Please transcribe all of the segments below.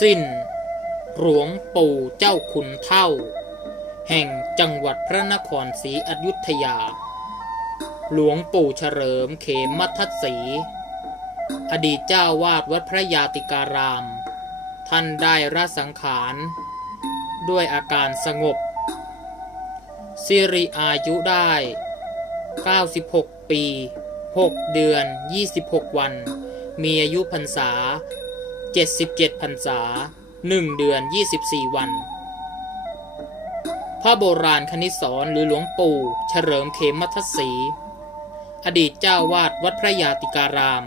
สิ้น หลวงปู่เจ้าขุนเท่า แห่งจังหวัดพระนครศรีอยุธยา หลวงปู่เฉลิมเขมมัทศรีอดีตเจ้าวาดวัดพระยาติการาม ท่านได้ระสังขาร ด้วยอาการสงบ สิริอายุได้ 96 ปี 6 เดือน 26 วัน มีอายุพรรษา 77พรรษา1เดือน 24 วัน พระโบราณคณิตศรหรือหลวงปู่ เฉลิมเขมมัทศรีอดีตเจ้าวาดวัดพระยาติการาม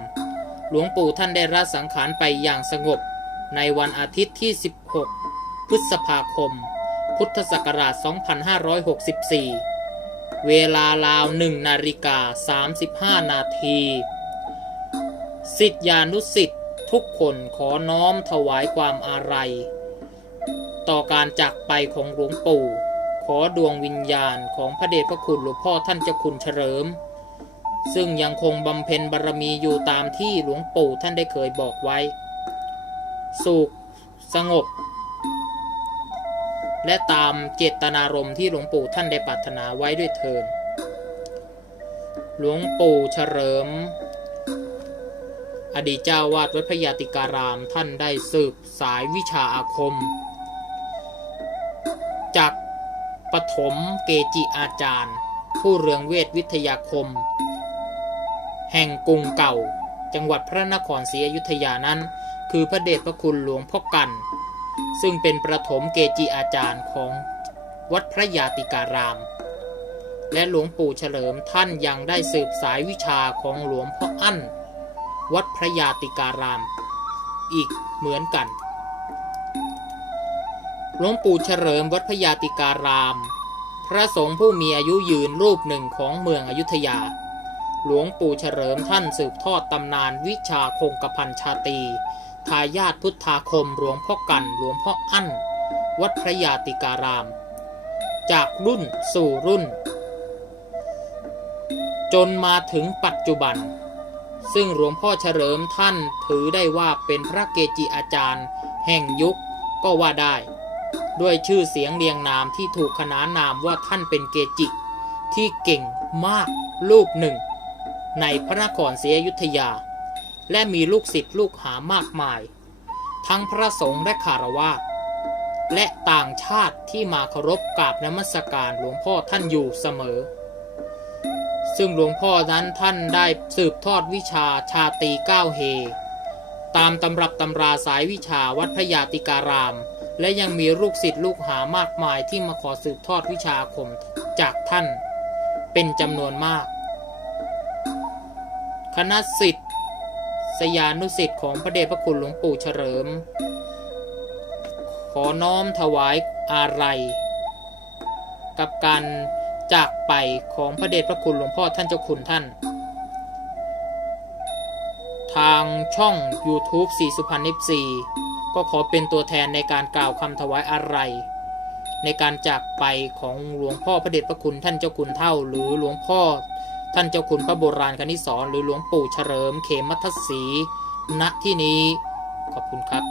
หลวงปู่ท่านได้ละสังขารไปอย่างสงบ ในวันอาทิตย์ที่ 16 พฤษภาคม พุทธศักราช 2564 เวลาราว1นาฬิกา 35 นาที สิทธิานุสิทธิ ทุกคนขอน้อมถวายความอาลัยต่อการจากไปของหลวงปู่ ขอดวงวิญญาณของพระเดชพระคุณหลวงพ่อท่านเจ้าคุณเฉลิม ซึ่งยังคงบำเพ็ญบารมีอยู่ตามที่หลวงปู่ท่านได้เคยบอกไว้ สุขสงบ และตามเจตนารมณ์ที่หลวงปู่ท่านได้ปรารถนาไว้ด้วยเทินหลวงปู่เฉลิม อดีตเจ้าวาดวัดพระยาติการามท่านได้สืบสายวิชาอาคม จากปฐมเกจิอาจารย์ ผู้เรืองเวทวิทยาคม แห่งกรุงเก่า จังหวัดพระนครศรีอยุธยานั้น คือพระเดชพระคุณหลวงพ่อกัน ซึ่งเป็นประถมเกจิอาจารย์ของวัดพระยาติการาม และหลวงปู่เฉลิมท่านยังได้สืบสายวิชาของหลวงพ่ออั้น วัดพระยาติการาม อีกเหมือนกัน หลวงปู่เฉลิมวัดพระยาติการาม พระสงฆ์ผู้มีอายุยืนรูปหนึ่งของเมืองอยุธยา หลวงปู่เฉลิมท่านสืบทอดตำนานวิชาคงกระพันชาตีทายาทพุทธาคมหลวงพ่อกันหลวงพ่ออั้น วัดพระยาติการาม จากรุ่นสู่รุ่น จนมาถึงปัจจุบัน ซึ่งหลวงพ่อเฉลิมท่านถือได้ว่าเป็นพระเกจิอาจารย์ แห่งยุคก็ว่าได้ ด้วยชื่อเสียงเรียงนามที่ถูกขนานนามว่าท่านเป็นเกจิ ที่เก่งมากรูปหนึ่ง ในพระนครศรีอยุธยา และมีลูกศิษย์ลูกหามากมาย ทั้งพระสงฆ์และคารวะและต่างชาติที่มาเคารพกราบนมัสการหลวงพ่อท่านอยู่เสมอ ซึ่งหลวงพ่อนั้นท่านได้สืบทอดวิชาชาตีเก้าเฮ ตามตำรับตำราสายวิชาวัดพระยาติการาม และยังมีลูกศิษย์ลูกหามากมายที่มาขอสืบทอดวิชาอาคมจากท่าน เป็นจำนวนมาก คณะสิทธิ์สยานุสิทธิ์ของพระเดชพระคุณหลวงปู่เฉลิม ขอน้อมถวายอาลัยกับการ จากไปของพระเดชพระคุณหลวงพ่อท่านเจ้าคุณท่าน ทางช่อง YouTube สีสุพรรณ FC ก็ขอเป็นตัวแทนในการกล่าวคำถวายอาลัยในการจากไปของหลวงพ่อพระเดชพระคุณท่านเจ้าคุณเท่า หรือหลวงพ่อท่านเจ้าคุณพระโบราณคณิสอนหรือหลวงปู่เฉลิมเขมมัทศรีณที่นี้ขอบคุณครับ